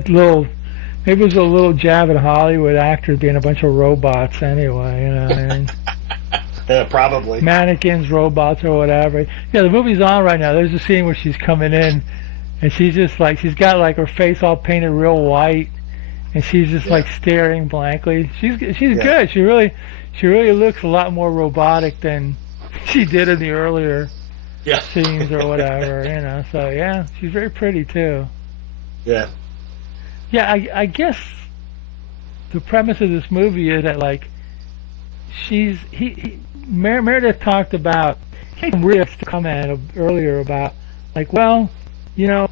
little jab at Hollywood actors being a bunch of robots anyway. Yeah, probably. Mannequins, robots, or whatever. Yeah, the movie's on right now. There's a scene where she's coming in, and she's just like, she's got like her face all painted real white, and she's just like staring blankly. She's good. She really looks a lot more robotic than she did in the earlier scenes or whatever. So yeah, she's very pretty too. Yeah. Yeah, I guess the premise of this movie is that like Meredith talked about Rick's comment earlier about like, well,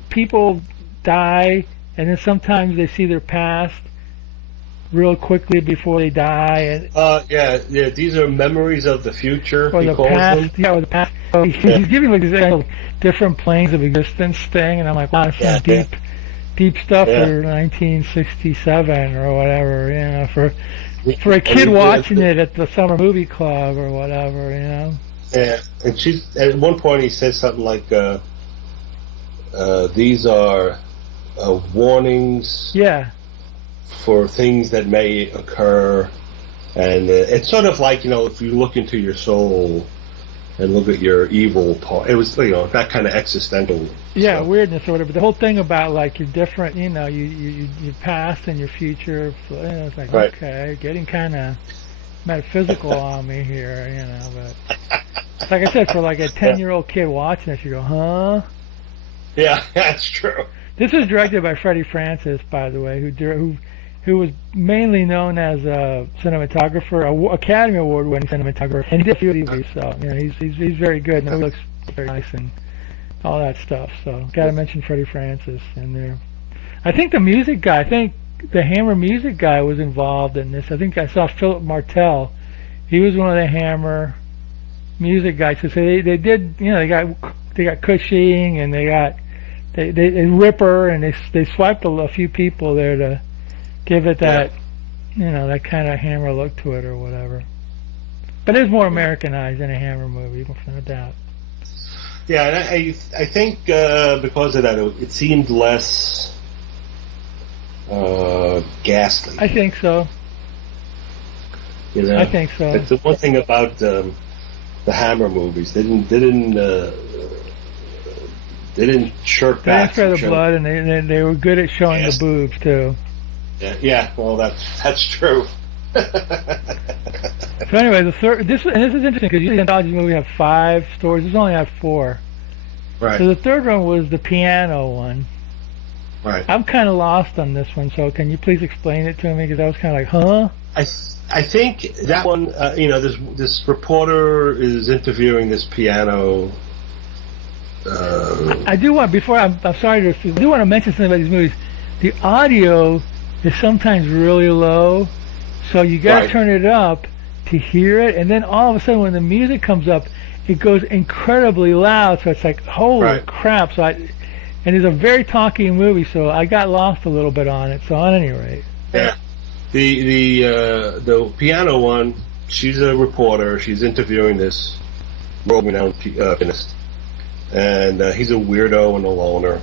people die and then sometimes they see their past real quickly before they die. And, yeah. These are memories of the future. or He the calls past. them. Yeah, or the past. So he's giving like this different planes of existence thing, and I'm like, wow, that's some deep stuff for 1967 or whatever. You know, for a kid watching it at the summer movie club or whatever. You know. Yeah, and she's at one point he says something like, "These are warnings." Yeah. For things that may occur, and it's sort of like, if you look into your soul and look at your evil part, it was, that kind of existential stuff. Weirdness or whatever. But the whole thing about like your different, your past and your future, it's like, okay, getting kind of metaphysical on me here, but like I said, for like a 10-year-old kid watching this, you go, huh? Yeah, that's true. This was directed by Freddie Francis, by the way, who was mainly known as a cinematographer, Academy Award-winning cinematographer, and he did a few of these movies, so he's very good, and it looks very nice and all that stuff. So got to mention Freddie Francis in there. I think the music guy, the Hammer music guy was involved in this. I think I saw Philip Martell. He was one of the Hammer music guys. So they did, they got Cushing, and they got they Ripper, and they swiped a few people there to give it that, that kind of Hammer look to it or whatever. But it's more Americanized than a Hammer movie, no doubt. Yeah, and I think because of that, it seemed less ghastly. I think so. I think so. It's the one thing about the Hammer movies. They didn't shirk back. They didn't spare the blood, and they were good at showing the boobs too. Yeah, well, that's true. So anyway, this is interesting because usually Anthology movie have 5 stories. This only have 4. Right. So the third one was the piano one. Right. I'm kind of lost on this one, so can you please explain it to me? Because I was kind of like, huh? I think that one, this reporter is interviewing this piano. I do want, before I'm sorry to, I do want to mention something about these movies. The audio is sometimes really low, so you got to turn it up to hear it, and then all of a sudden when the music comes up, it goes incredibly loud, so it's like, holy crap. So and it's a very talking movie, so I got lost a little bit on it, so on any rate. Yeah. The piano one, she's a reporter, she's interviewing this world-renowned pianist, and he's a weirdo and a loner,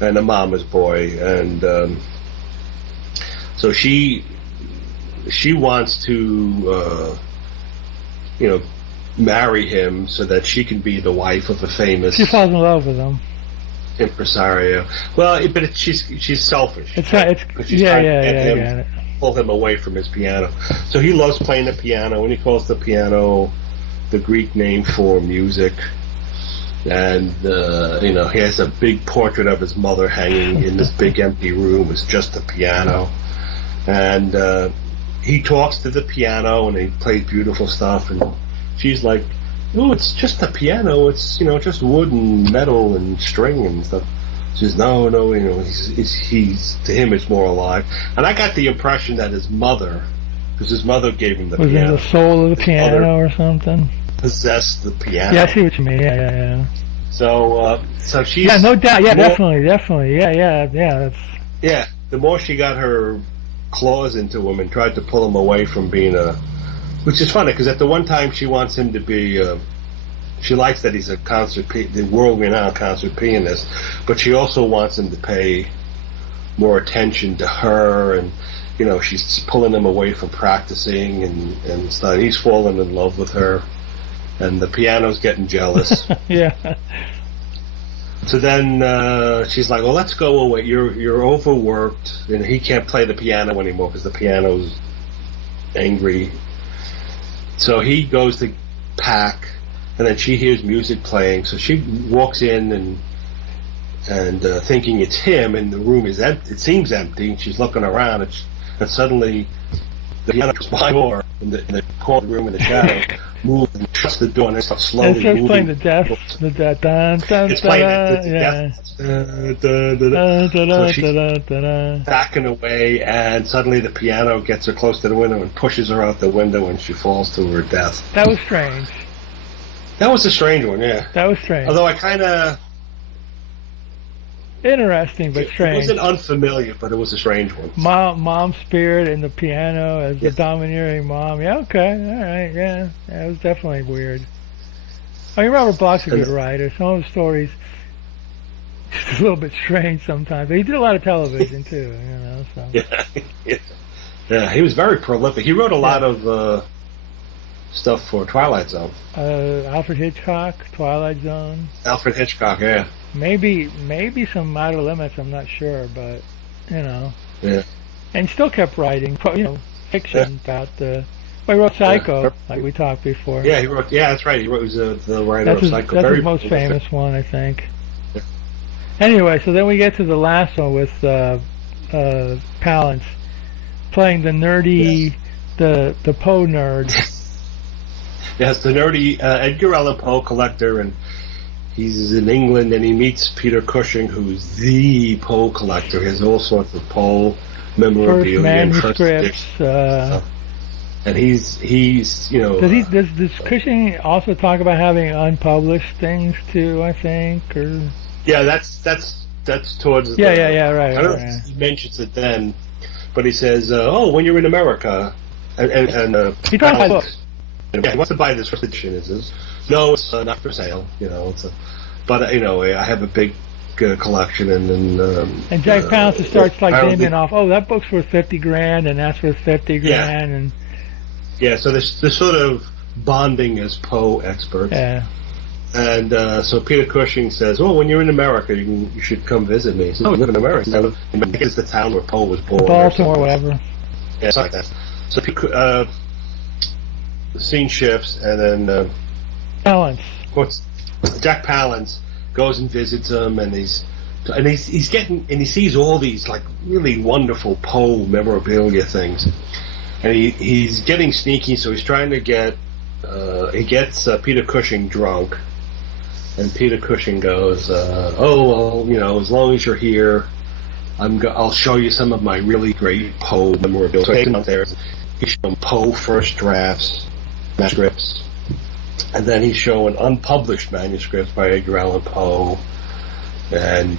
and a mama's boy, and so she wants to marry him so that she can be the wife of a famous. She falls in love with him. Impresario. Well, but she's selfish. It's right. She's trying to get him, pull him away from his piano. So he loves playing the piano, and he calls the piano the Greek name for music. And he has a big portrait of his mother hanging in this big empty room. It's just a piano, and he talks to the piano, and he plays beautiful stuff. And she's like, "Oh, it's just a piano. It's just wood and metal and string and stuff." She says, "No, he's to him it's more alive." And I got the impression that his mother, because his mother gave him the piano, was it the soul of the piano or something? Possessed the piano. Yeah, I see what you mean. Yeah. So she's no doubt. Yeah, definitely. Yeah. That's the more she got her claws into him and tried to pull him away from being which is funny because at the one time she wants him to be. She likes that he's the world-renowned concert pianist, but she also wants him to pay more attention to her, and she's pulling him away from practicing and stuff. He's falling in love with her, and the piano's getting jealous. Yeah. So then she's like, "Well, let's go away. You're overworked, and he can't play the piano anymore because the piano's angry." So he goes to pack. And then she hears music playing, so she walks in and thinking it's him, and the room is empty. It seems empty, and she's looking around, and suddenly the piano goes by door in the corner room in the shadow. moves and shuts the door and it starts And slowly it starts moving. playing the death, the death, dun, dun, It's playing da, the yeah. So she's backing away, and suddenly the piano gets her close to the window and pushes her out the window, and she falls to her death. That was strange. That was a strange one, yeah. That was strange. Although I kind of... Interesting, but It strange. wasn't unfamiliar, but it was a strange one. Mom's spirit and the piano as the Yes. domineering mom. Yeah, okay, all right, yeah. It was definitely weird. I mean, Robert Bloch's a good writer. Some of his stories just a little bit strange sometimes. But he did a lot of television too, you know. So. Yeah, he was very prolific. He wrote a lot of stuff for Twilight Zone. Alfred Hitchcock, Twilight Zone. Alfred Hitchcock, yeah. Maybe some Outer Limits. I'm not sure, but you know. Yeah. And still kept writing, you know, fiction about the. Well, he wrote Psycho, like we talked before. Yeah, he wrote. Yeah, that's right. He was the writer of Psycho. That's very his most prolific. famous one, I think. Yeah. Anyway, so then we get to the last one with Palance playing the nerdy, the Poe nerd. Yes, the nerdy Edgar Allan Poe collector, and he's in England, and he meets Peter Cushing, who's the Poe collector. He has all sorts of Poe memorabilia, First manuscripts. And he's you know. Does Cushing also talk about having unpublished things too? I think, or yeah, that's towards. Yeah, right. I don't know if he mentions it then, but he says, "Oh, when you're in America," and he talks about books. Yeah, he wants to buy this first edition. He says, "No, it's not for sale." You know, but you know, I have a big collection, and Jack Palance starts like naming off. Oh, that book's worth $50,000, and that's worth $50,000, and yeah. So they're sort of bonding as Poe experts. Yeah. And so Peter Cushing says, "Oh, when you're in America, you should come visit me." He says, "Oh, you live in America." I live in the town where Poe was born. Baltimore, or whatever. Yeah, something like that. So the scene shifts, and then Palance. Jack Palance goes and visits him, and he's getting, and he sees all these like really wonderful Poe memorabilia things, and he's getting sneaky, so he's trying to get he gets Peter Cushing drunk, and Peter Cushing goes, "Oh, well, you know, as long as you're here, I'll show you some of my really great Poe memorabilia." So he takes him out there. He's showing Poe first drafts, manuscripts, and then he's showing unpublished manuscripts by Edgar Allan Poe, and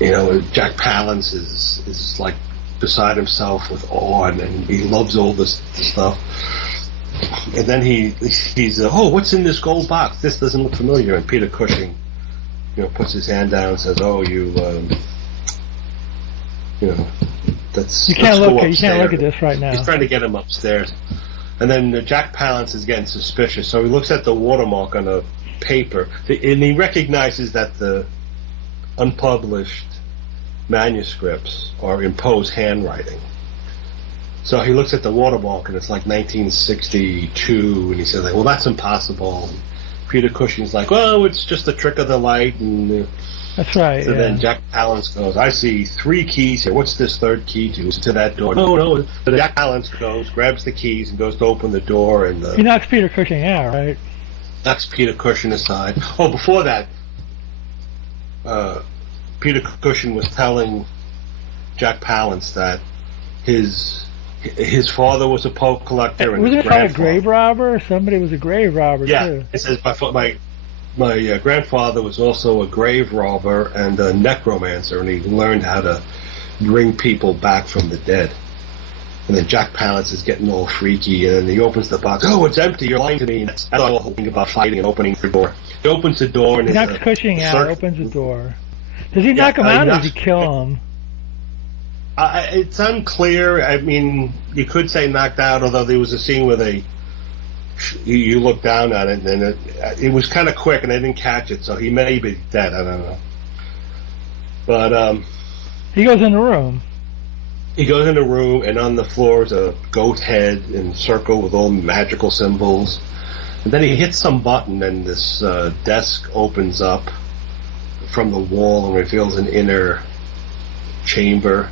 you know, Jack Palance is like beside himself with awe, and he loves all this stuff. And then he's oh, what's in this gold box? This doesn't look familiar. And Peter Cushing, you know, puts his hand down and says, "Oh, you know, you can't look at this right now." He's trying to get him upstairs, and then Jack Palance is getting suspicious. So he looks at the watermark on the paper, and he recognizes that the unpublished manuscripts are in Poe's handwriting. So he looks at the watermark, and it's like 1962, and he says, like, "Well, that's impossible." And Peter Cushing's like, "Well, it's just a trick of the light." And that's right. So then Jack Palance goes, "I see 3 keys here. What's this third key to that door?" No. But Jack Palance goes, grabs the keys, and goes to open the door, and he knocks Peter Cushing out, right? Knocks Peter Cushing aside. Oh, before that, Peter Cushing was telling Jack Palance that his father was a Poe collector, and wasn't it a grave robber? Somebody was a grave robber too. Yeah, it says my grandfather was also a grave robber and a necromancer, and he learned how to bring people back from the dead. And then Jack Palance is getting all freaky, and then he opens the box. "Oh, it's empty. You're lying to me." That's the whole thing about fighting and opening the door. He opens the door, and he knocks Cushing out. Opens the door. Does he knock him out, or does he kill him? It's unclear. I mean, you could say knocked out, although there was a scene where you look down at it, and it was kind of quick, and I didn't catch it, so he may be dead. I don't know. But he goes in the room. He goes in the room, and on the floor is a goat head in a circle with all magical symbols. And then he hits some button, and this desk opens up from the wall and reveals an inner chamber.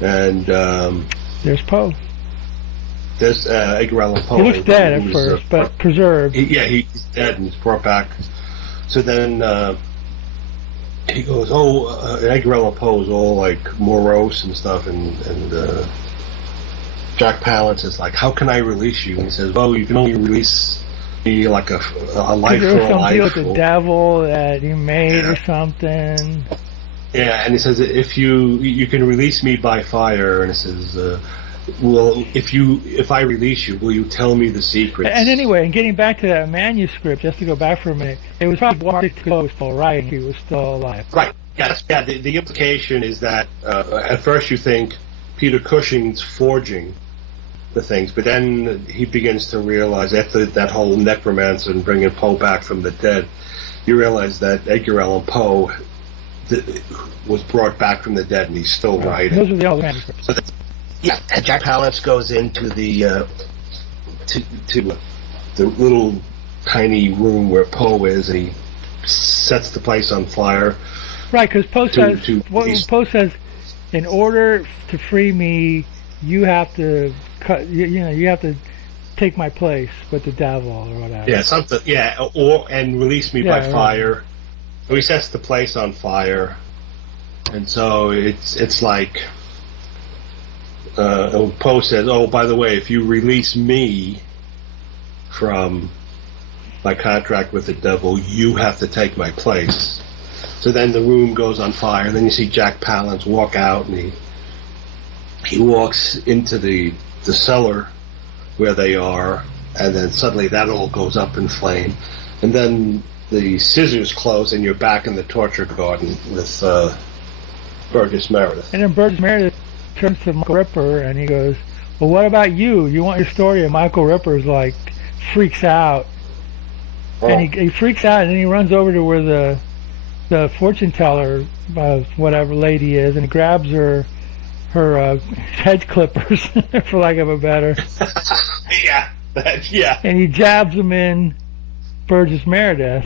And there's Poe. there's Edgar Allan Poe. He looks dead at who's, first, but preserved. He's dead and he's brought back. So then he goes, Edgar Allan Poe is all like morose and stuff, and Jack Palance is like, how can I release you? And he says, well, you can only release me like a life for a life. Deal with the devil that you made or something. Yeah, and he says, if you can release me by fire, and he says, well, if I release you, will you tell me the secrets? And anyway, and getting back to that manuscript, just to go back for a minute, it was probably Warwick was still writing, he was still alive. Right. Yes. Yeah. The implication is that at first you think Peter Cushing's forging the things, but then he begins to realize after that whole necromancer and bringing Poe back from the dead, you realize that Edgar Allan Poe was brought back from the dead and he's still writing. Those are the old manuscripts. So yeah, and Jack Palance goes into the to the little tiny room where Poe is, and he sets the place on fire. Right, because Poe says, in order to free me, you have to you have to take my place with the devil or whatever. Yeah, something. Yeah, and release me by fire. So he sets the place on fire, and so it's like. Poe says, "Oh, by the way, if you release me from my contract with the devil, you have to take my place." So then the room goes on fire. And then you see Jack Palance walk out, and he walks into the cellar where they are, and then suddenly that all goes up in flame, and then the scissors close, and you're back in the torture garden with Burgess Meredith. And then Burgess Meredith turns to Michael Ripper and he goes, well, what about you? You want your story? And Michael Ripper's like, freaks out. And he freaks out, and then he runs over to where the fortune teller, whatever lady is, and he grabs her head clippers, for lack of a better. Yeah. And he jabs them in Burgess Meredith.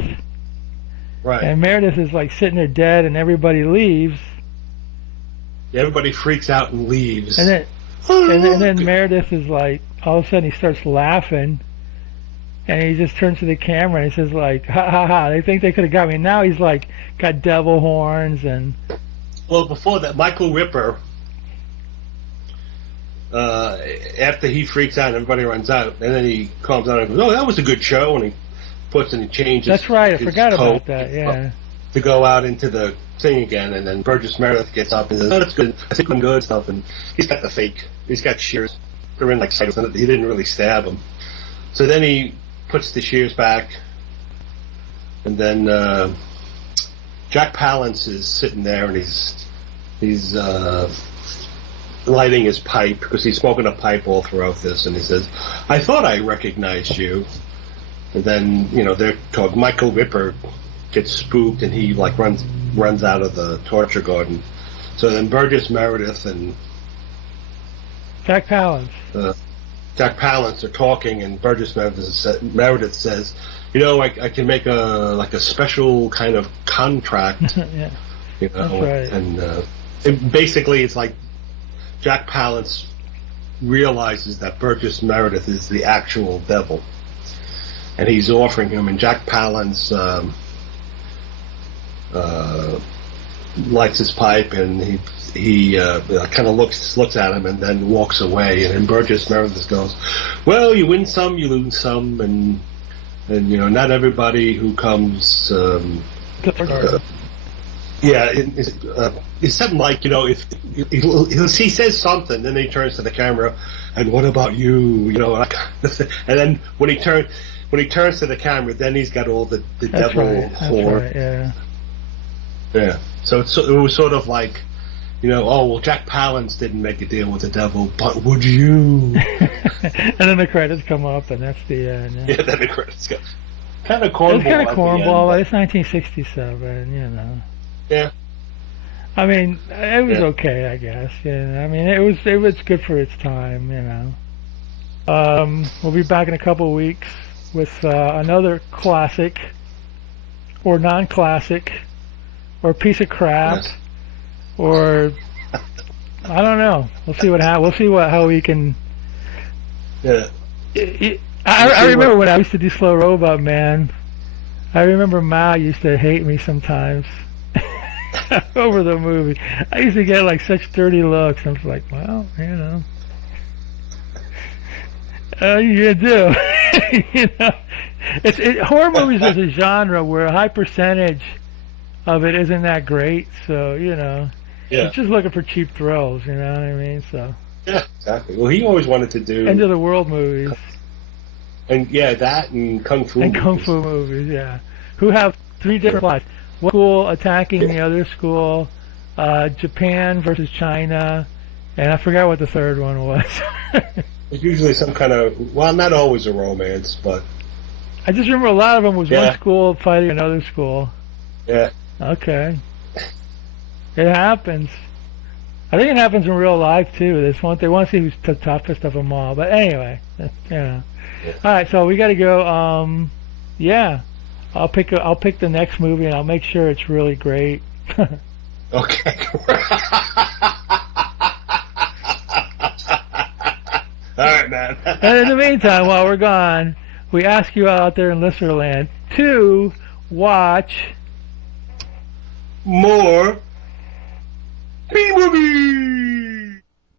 Right. And Meredith is like sitting there dead, and everybody leaves. Everybody freaks out and leaves. And then Meredith is like, all of a sudden he starts laughing, and he just turns to the camera and he says like, ha ha ha, they think they could have got me. And now he's like, got devil horns and... Well, before that, Michael Ripper, after he freaks out and everybody runs out, and then he calms down and goes, oh, that was a good show, and he changes. That's right, I forgot about that, yeah. To go out into the thing again, and then Burgess Meredith gets up and says, oh, that's good, I think I'm good, stuff, and he's got the fake, he's got shears, they're in like sight, he didn't really stab him. So then he puts the shears back, and then Jack Palance is sitting there, and he's lighting his pipe, because he's smoking a pipe all throughout this, and he says, I thought I recognized you. And then, they're talking, Michael Ripper gets spooked, and he like runs out of the torture garden. So then Burgess Meredith and Jack Palance are talking, and Burgess Meredith says, I can make a special kind of contract. Yeah. That's right. And basically it's like Jack Palance realizes that Burgess Meredith is the actual devil, and he's offering him, and Jack Palance lights his pipe, and he kind of looks at him and then walks away, and then Burgess Meredith goes, well, you win some, you lose some, and not everybody who comes it's something like, if he says something, then he turns to the camera, and what about you, and then when he turns to the camera, then he's got all the devil horn. Right, yeah. Yeah. So it was sort of like, Jack Palance didn't make a deal with the devil, but would you? And then the credits come up, and that's the end. Yeah, then the credits go. Kind of cornball. It's kind of cornball, but it's 1967, Yeah. I mean, it was okay, I guess. Yeah. I mean, it was good for its time, We'll be back in a couple of weeks with another classic, or non-classic, or piece of crap, yes. Or I don't know. We'll see how we can Yeah. I remember when I used to do Slow Robot Man. I remember Ma used to hate me sometimes over the movie. I used to get like such dirty looks. I was like, well, you know. You do. You know, horror movies is a genre where a high percentage of it isn't that great. So you know, it's just looking for cheap thrills. You know what I mean? So yeah, exactly. Well, he always wanted to do end of the world movies, and that and kung fu movies, yeah, who have 3 different plots: one school attacking the other school, Japan versus China, and I forgot what the third one was. It's usually some kind of, well, not always a romance, but I just remember a lot of them was one school fighting another school. Yeah. Okay. It happens. I think it happens in real life too. They want to see who's the toughest of them all. But anyway, you know. Yeah. All right, so we got to go. Yeah, I'll pick the next movie and I'll make sure it's really great. Okay. All right, man. And in the meantime, while we're gone, we ask you out there in Listerland to watch more B-movies.